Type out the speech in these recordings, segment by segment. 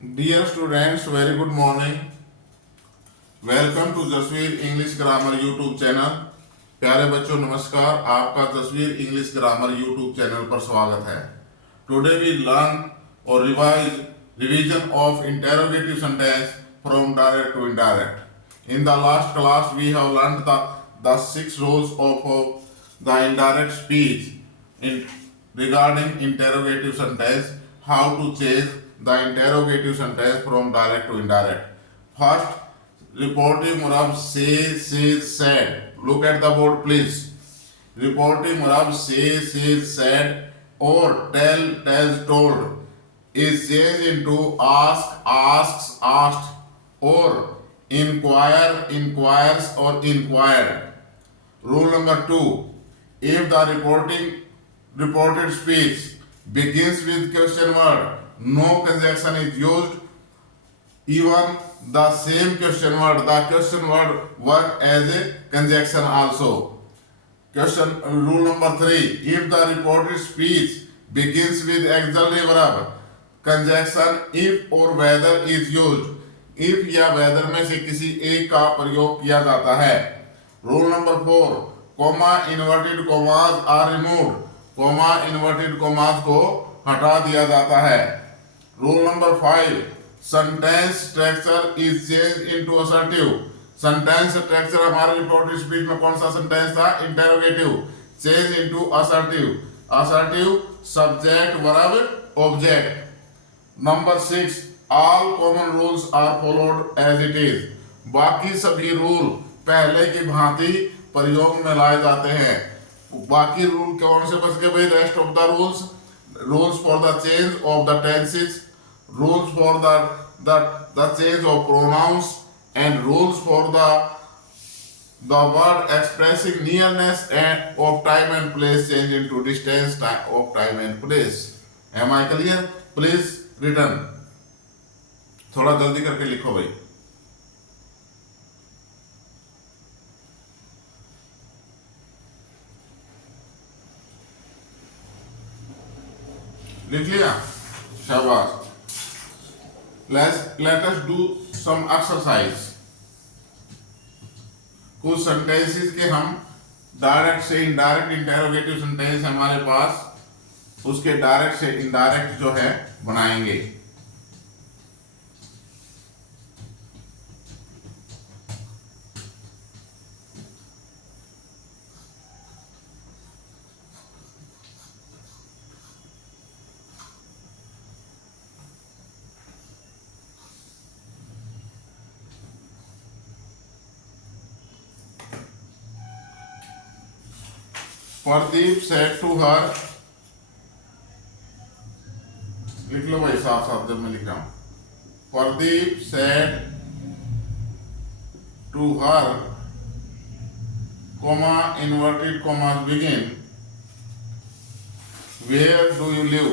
Dear students, very good morning. Welcome to Jasveer English grammar YouTube channel. प्यारे बच्चों नमस्कार, आपका Jasveer English grammar YouTube channel पर स्वागत है। टुडे वी लर्न और revision of interrogative sentence from direct to indirect. In the last class we have learned the six rules of the indirect speech in regarding interrogative sentence, how to change the interrogative sentence from direct to indirect. First, reporting verb say, says, said. Look at the board, please. Reporting verb say, says, said, or tell, tells, told is changed into ask, asks, asked, or inquire, inquires, or inquired. Rule number 2. If the reported speech begins with question word, no conjunction is used. Even the same question word, the question word work as a conjunction also. Rule number 3. If the reported speech begins with auxiliary verb, conjunction if or whether is used. if या whether में से किसी एक का प्रयोग किया जाता है. Rule number 4. comma inverted commas are removed. comma inverted commas को हटा दिया जाता है. Rule number 5. sentence structure is changed into assertive. Sentence structure हमारे रिपोर्टेड स्पीच में कौन सा सेंटेंस था? Interrogative. Change into assertive. Assertive subject verb object. Number 6. All common rules are followed as it is. बाकी सभी रूल पहले की भांति प्रयोग में लाए जाते हैं. बाकी रूल कौन से बच गए भाई? Rest of the rules for the change of the tenses, rules for the change of pronouns and rules for the word expressing nearness and of time and place change into distance of time and place. Am I clear? Please written. थोड़ा जल्दी करके लिखो भाई. लिख लिया? शाबाश. Let us do some exercise. कुछ सेंटेंसेस के हम डायरेक्ट से इनडायरेक्ट इंटेरोगेटिव सेंटेंस हमारे पास, उसके डायरेक्ट से इनडायरेक्ट जो है बनाएंगे. Pradeep said to her, लिख लो भाई साफ साफ जब मैं लिख रहा हूं. Pradeep said to her, comma inverted commas begin, where do you live?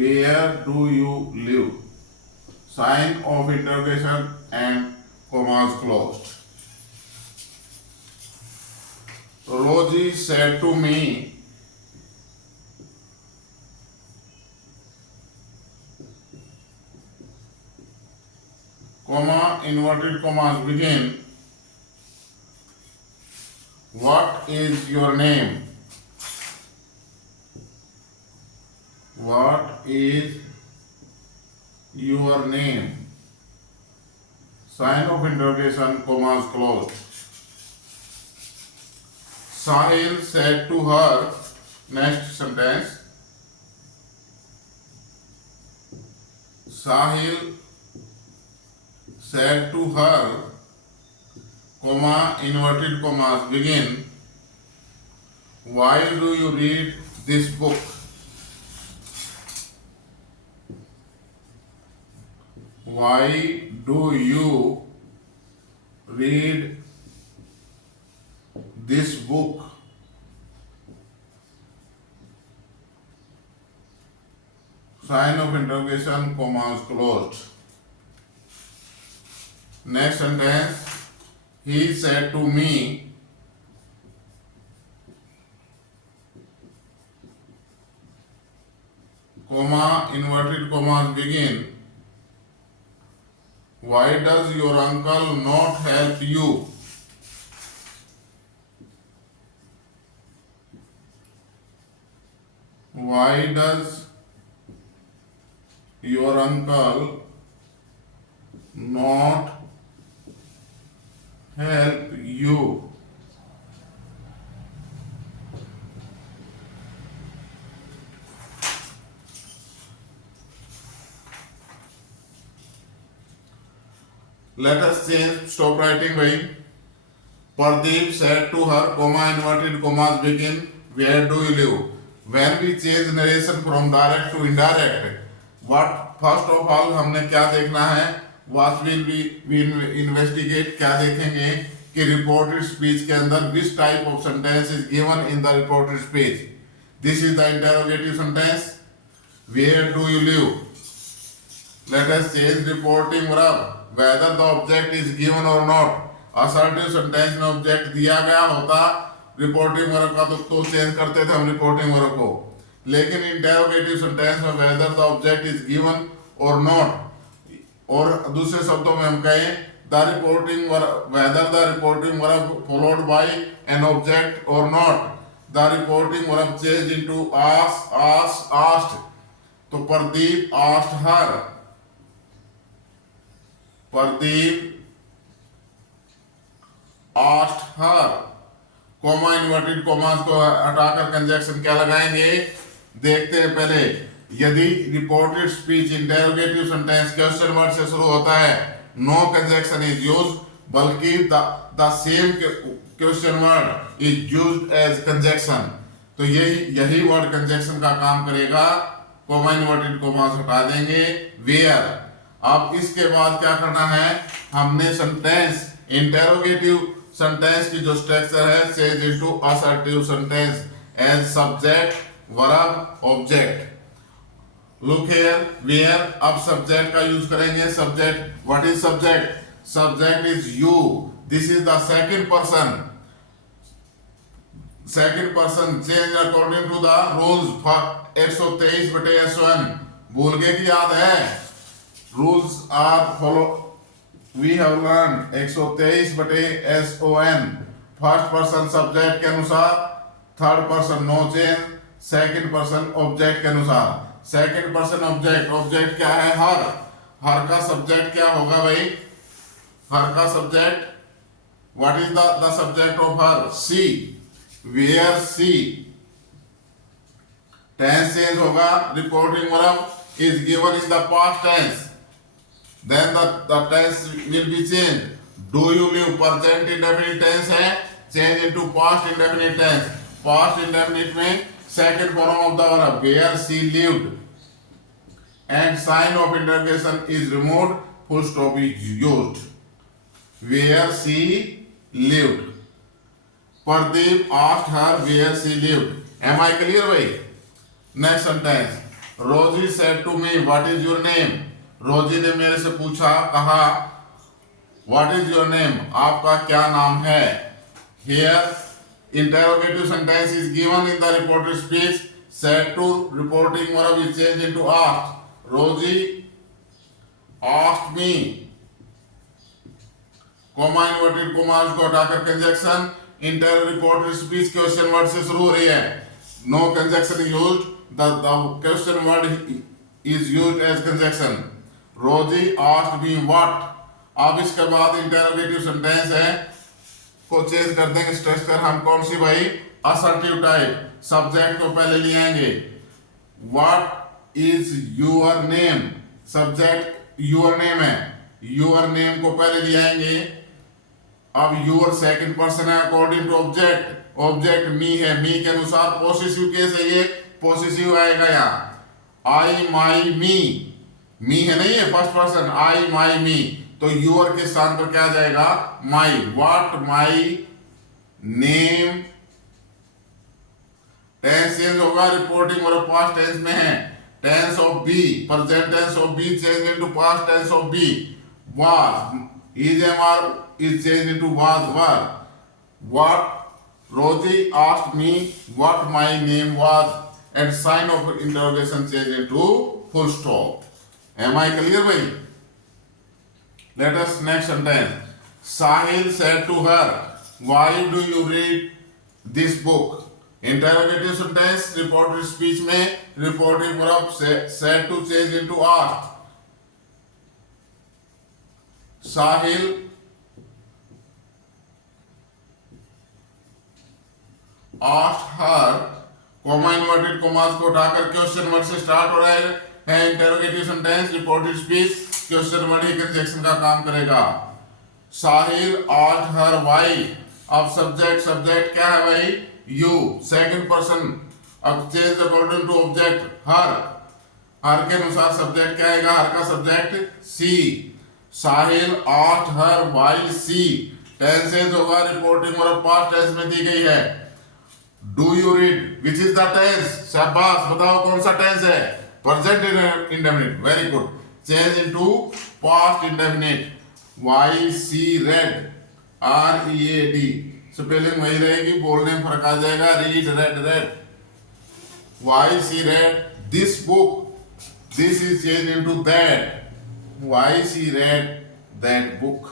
Where do you live? Sign of interrogation and commas closed. Rosie said to me, comma inverted commas begin, what is your name? What is your name? Sign of interrogation, commas closed. Sahil said to her, next sentence. Sahil said to her, comma inverted commas begin, why do you read this book? Why do you read this book? Sign of interrogation, commas closed. Next sentence. He said to me, comma inverted commas begin, why does your uncle not help you? Why does your uncle not help you? Let us change, stop writing भाई. Pradeep said to her, comma inverted commas begin, where do you live? When we change narration from direct to indirect, what first of all हमने क्या देखना है? What will we investigate? क्या देखेंगे कि reported speech के अंदर which type of sentence is given in the reported speech? This is the interrogative sentence. Where do you live? Let us change reporting verb. Whether the object is given or not. Assertive sentence में object दिया गया होता reporting verb का तो चेंज करते थे हम reporting verb को, लेकिन इंटेरोगेटिव सेंटेंस में whether the object is given और नॉट, और दूसरे शब्दों में हम कहें the reporting verb, whether the reporting verb followed by an object और not, the reporting verb change into asked. तो Pradeep asked her, Pradeep asked her. Comma inverted commas को हटाकर कंजक्शन क्या लगाएंगे देखते हैं पहले. यदि reported speech interrogative sentence question word से शुरू होता है, नो कंजक्शन इज यूज्ड, बल्कि the same question word is used as conjunction. तो यही वर्ड कंजक्शन का काम करेगा. कॉमा इन्वर्टेड कॉमास हटा देंगे. वेयर. अब इसके बाद क्या करना है, हमने सेंटेंस इंटेरोगेटिव सेंटेंस की जो स्ट्रक्चर है change into assertive sentence as subject verb object. Look here where. अब सब्जेक्ट का यूज करेंगे. Subject, what is subject? Subject is you. This is the second person. Second person change according to the rules for 123/SON. भूल गए कि याद है? Rules are follow we have learned 123/SON. First person subject के अनुसार, third person no change, second person object के अनुसार. Second person object, object क्या है? हर. हर का सब्जेक्ट क्या होगा भाई? हर का subject, what is the subject of her? She. Where she. Tense change होगा. Reporting verb is given in the past tense, then the tense will be changed. Do you live? Present indefinite tense है, change into past indefinite tense. Past indefinite में second form of the verb where she lived, and sign of interrogation is removed, full stop is used. Where she lived. Pradeep asked her where she lived. Am I clear भाई? Next sentence. Rosie said to me, what is your name? रोजी ने मेरे से पूछा, कहा what is your name? आपका क्या नाम है? Here interrogative sentence is given in the reported speech. Said to reporting verb is change into asked. Rosie asked me. Comma inverted commas को हटाकर conjunction. Inter reported speech question word से शुरू हो रही है. No conjunction is used. The question word is used as conjunction. Rosie asked me what. अब इसके बाद इंटरोगेटिव सेंटेंस है को चेंज कर देंगे स्ट्रक्चर. हम कौन सी भाई? Assertive type. सब्जेक्ट को पहले ले आएंगे. What is your name? Subject your name है, यूर नेम को पहले ले आएंगे. अब यूर सेकंड पर्सन है according to object. Object me है, मी के अनुसार पोसेसिव केस है, ये पोसेसिव आएगा यहाँ. आई माई मी. मी है नहीं है फर्स्ट पर्सन. आई माई मी. तो यूर के स्थान पर क्या जाएगा? My. What my name. Tense change होगा. रिपोर्टिंग और पास्ट टेंस में है. Tense of be, present tense of be change into past tense of be. Was. Is am are is change into was were. What. Rosie asked me what my name was and sign of interrogation change into full stop. Am I clear, bhai? Let us next sentence. Sahil said to her, why do you read this book? Interrogative sentence, reported speech में reporting verb said to change into asked. Sahil asked her, comma inverted commas को उठाकर question word से start हो रहा है interrogative sentence reported speech question word ही conjunction का काम करेगा। साहिल asked her why, अब सब्जेक्ट क्या है भाई? यू, सेकंड पर्सन, अब change according to object her के अनुसार सब्जेक्ट क्या आएगा? हर का subject she. Sahil asked her why she, tenses होगा रिपोर्टिंग वर्ब पास्ट टेंस में दी गई है। Do you read, which is the tense? शाबाश, बताओ कौन सा टेंस है? Present indefinite, very good. Change into past indefinite, why see read, READ, spelling वही रहेगी, बोलने में फर्क आ जाएगा। Read read, why see read this book, this is change into that, why see read that book,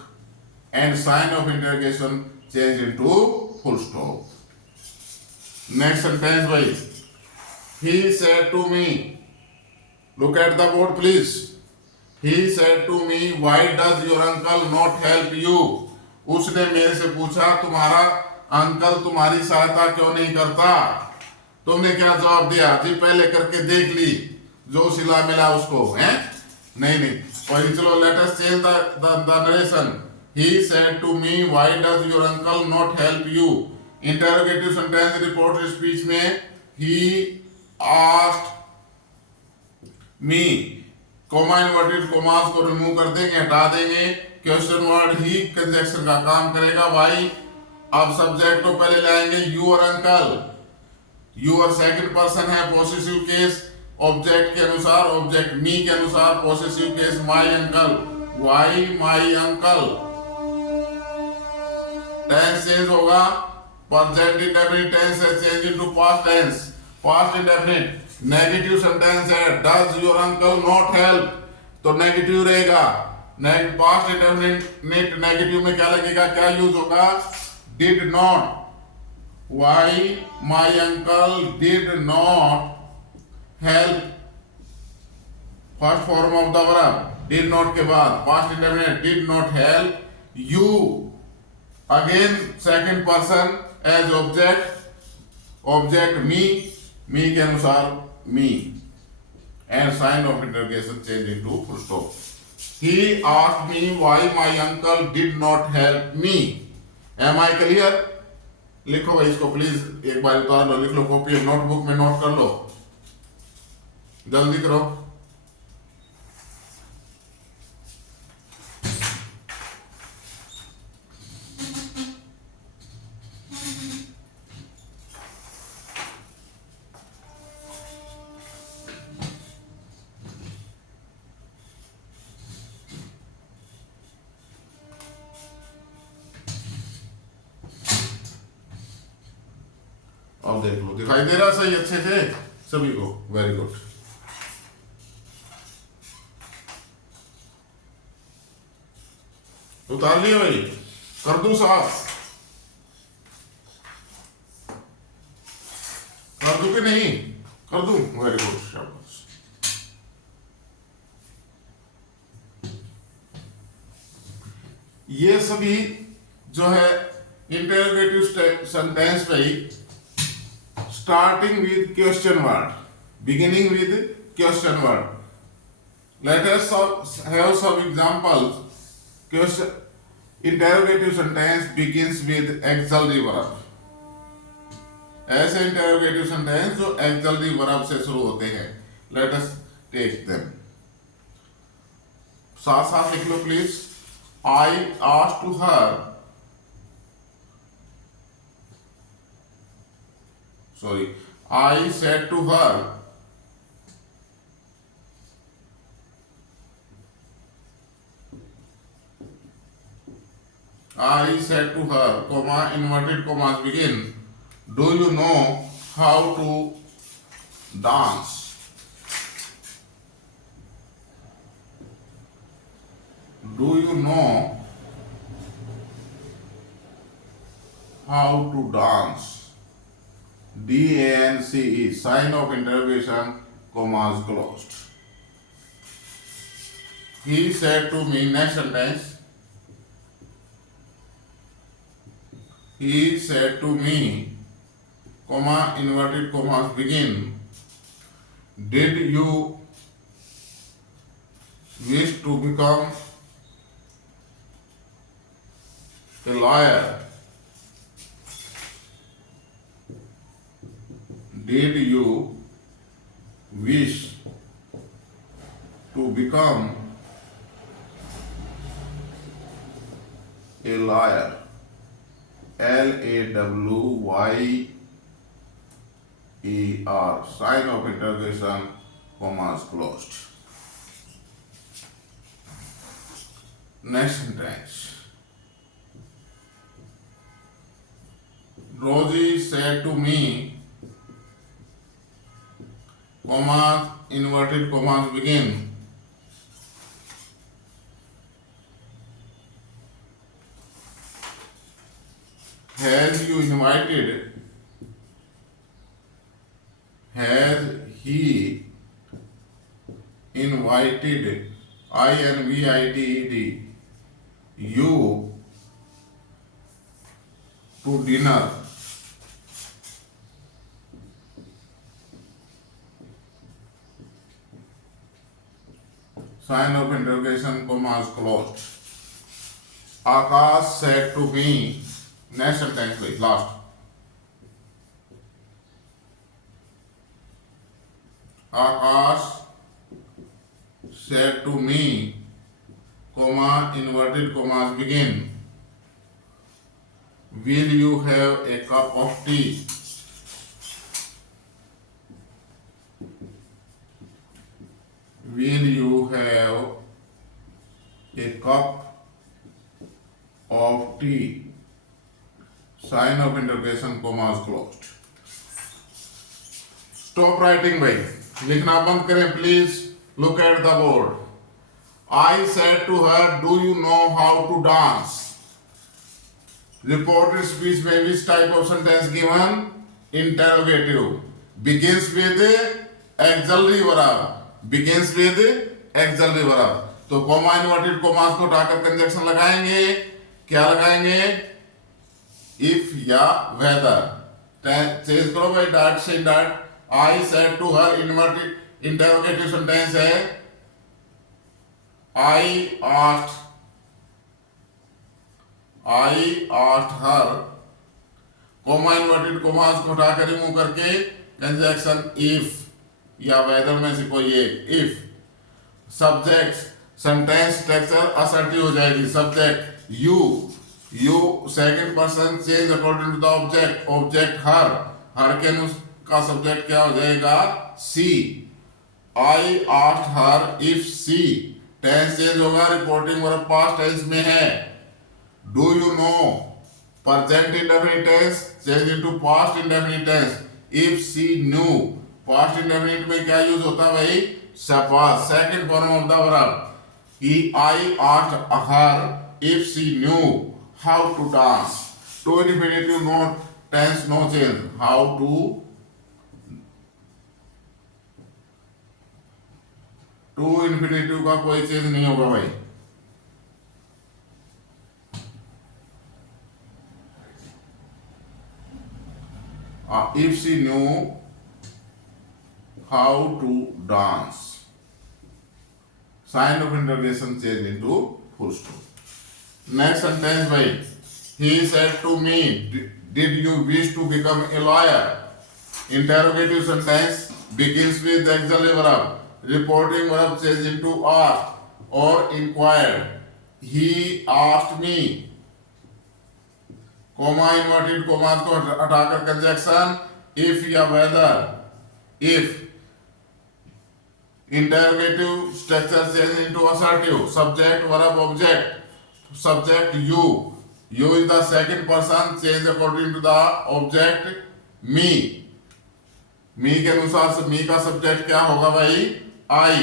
and sign of interrogation change into full stop. Next sentence, भाई। He said to me, look at the board please. He said to me, why does your uncle not help you? उसने मेरे से पूछा, तुम्हारा अंकल तुम्हारी सहायता क्यों नहीं करता? तुमने क्या जवाब दिया? जी पहले करके देख ली, जो सिला मिला उसको, हैं? नहीं, और चलो let us change the narration. He said to me, why does your uncle not help you? Interrogative sentence reported speech में he asked me, comma inverted commas को रिमूव कर देंगे, हटा देंगे। क्वेश्चन वर्ड ही कंजक्शन का काम करेगा। भाई अब सब्जेक्ट को पहले लाएंगे, your uncle, your second person है, पॉसेसिव केस ऑब्जेक्ट के अनुसार, ऑब्जेक्ट मी के अनुसार, possessive case my uncle, why my uncle. Tense change होगा, प्रेजेंट इंडेफिनिट टेंस है change into past tense, past indefinite. Negative sentence है, does your uncle not help, तो negative रहेगा। Past indefinite negative में क्या लगेगा, क्या यूज होगा? Did not, why my uncle did not help, first form of the verb did not के बाद past indefinite, did not help you, again second person as object me के अनुसार me, and sign of interrogation change into full stop. He asked me why my uncle did not help me. Am I clear? लिखो भाई इसको please, एक बार उतार लो, लिख लो कॉपी नोटबुक में नोट कर लो, जल्दी करो। अब देख लो, दिखाई दे रहा सही अच्छे से सभी को? Very good. उतार लिया भाई? कर दूं साफ? कर दूं कि नहीं? कर दूं? वेरी गुड, शाबाश। ये सभी जो है इंटरोगेटिव सेंटेंस भाई, starting with question word, beginning with question word. Let us have some examples. Question interrogative sentence begins with auxiliary verb. ऐसे interrogative sentence जो auxiliary verb से शुरू होते हैं, let us take them. साथ साथ लिख लो please. I asked to her, sorry, I said to her, comma, inverted commas begin. Do you know how to dance. Do you know how to dance? DANCE, sign of interrogation, commas closed. He said to me, next sentence. He said to me, comma, inverted commas begin. Did you wish to become a lawyer? Did you wish to become a lawyer? LAWYER, sign of interrogation, commas closed. Next sentence. Rosie said to me, commas, inverted commas begin. Has he invited, INVITED, you to dinner? Sign of interrogation, commas closed. Akash said to me, next sentence please, last. Akash said to me, comma, inverted commas begin. Will you have a cup of tea? Will you have a cup of tea? Sign of interrogation, commas closed. Stop writing भाई, लिखना बंद करें please. Look at the board. I said to her, do you know how to dance? Reported speech में which type of sentence given? Interrogative. Begins with auxiliary verb. Begins with auxiliary verb. तो comma inverted commas को हटाकर कंजक्शन लगाएंगे. क्या लगाएंगे? If या whether. Change करो भाई, that say that. I said to her, inverted interrogative sentence है. I asked her, comma inverted commas को हटाकर रिमूव करके कंजक्शन if या whether में से कोई एक. if subject sentence structure assertive हो जाएगी. Subject you second person change according to the object. Object her के का सब्जेक्ट क्या हो जाएगा? She. I asked her if she. Tense change होगा, रिपोर्टिंग वर्ब पास्ट टेंस में है. Do you know? Present indefinite tense change into past indefinite tense. If she knew. Past indefinite में क्या यूज होता है भाई? सपास, second form of the verb. I asked her if she knew how to dance. To infinitive, no tense, no change. How to. To infinitive का कोई चेंज नहीं होगा भाई. If she knew how to dance. Sign of interrogation change into full stop. Next sentence भाई. He said to me, did you wish to become a lawyer? Interrogative sentence begins with auxiliary verb. Reporting verb change into asked or inquired. He asked me. comma inverted commas को हटाकर conjunction if या whether. if interrogative structure change into assertive. subject verb object. subject you is the second person change according to the object me. Me के अनुसार me का subject क्या होगा भाई? I.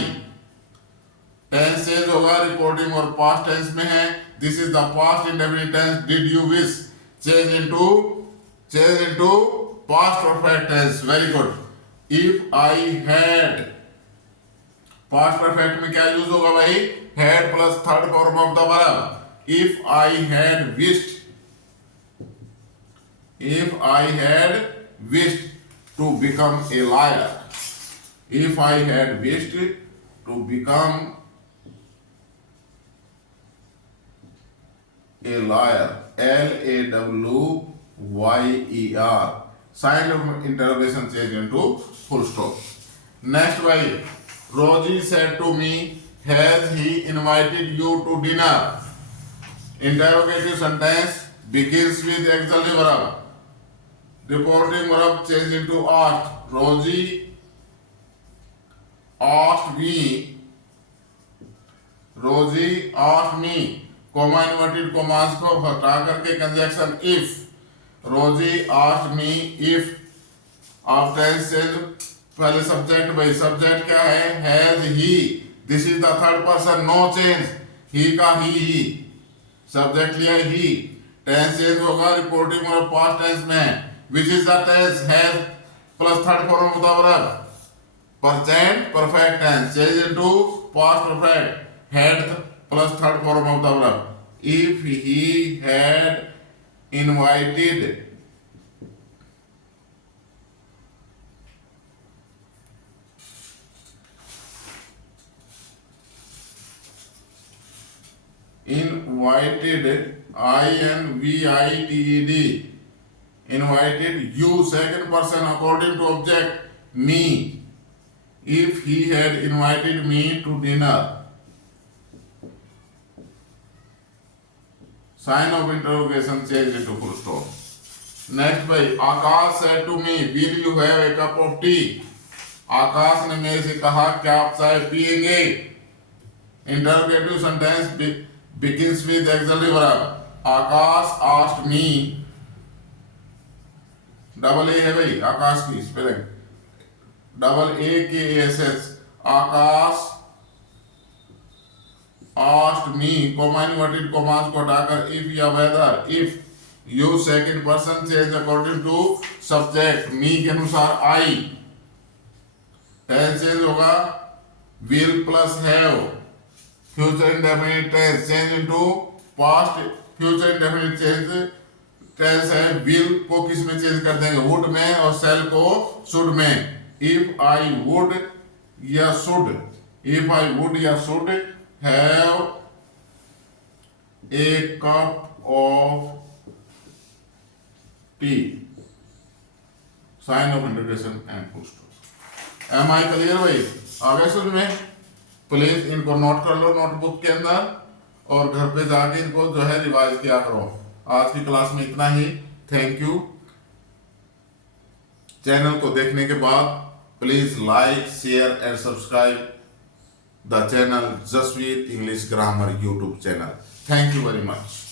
Tense change होगा, रिपोर्टिंग और past tense में है। This is the past indefinite tense. Did you wish change into past perfect tense. Very good. If I had, past perfect में क्या यूज होगा भाई? Had plus third form of the verb. If I had wished, if I had wished to become a liar, if I had wished to become a liar, LAWYER, sign of interrogation change into full stop. Next भाई, Rosie said to me, has he invited you to dinner? Interrogative sentence begins with auxiliary verb. Reporting verb change into asked. Rosie asked me, comma inverted commas को हटा करके conjunction if. Rosie asked me if. अब tense change, पहले subject भाई, subject क्या है? Has he. This is the third person, no change. He का he subject लिया ही। टेंस चेंज होगा, रिपोर्टिंग और पास्ट टेंस में। Which is the tense? Has plus third form of the verb. Present perfect tense change into past perfect. Had plus third form of the verb. If he had invited INVITED, invited you, second person according to object me. If he had invited me to dinner, sign of interrogation changed into full stop. Next भाई, आकाश said to me, will you have a cup of tea? आकाश ने मेरे से कहा, क्या आप चाय पिएंगे? Interrogative sentence begins with auxiliary verb. Akash asked me, double A है भाई आकाश की spelling, AAKASS। Akash asked me, comma inverted commas को हटाकर if या whether, if you second person change according to subject, me के अनुसार आई। टेंस चेंज होगा, will plus have. Future indefinite tense change into past. Future indefinite change tense है, will को किस में चेंज कर देंगे? वुड में, और सेल को शुड में। इफ आई वुड या शुड, इफ आई वुड या should have a cup of tea, sign of interrogation and full stop. Am I clear भाई? आगे समझ में? प्लीज इनको नोट कर लो नोटबुक के अंदर, और घर पे जाके इनको जो है रिवाइज किया करो। आज की क्लास में इतना ही। Thank you. चैनल को देखने के बाद please like, share and subscribe the channel Jasveer English grammar YouTube channel. Thank you very much.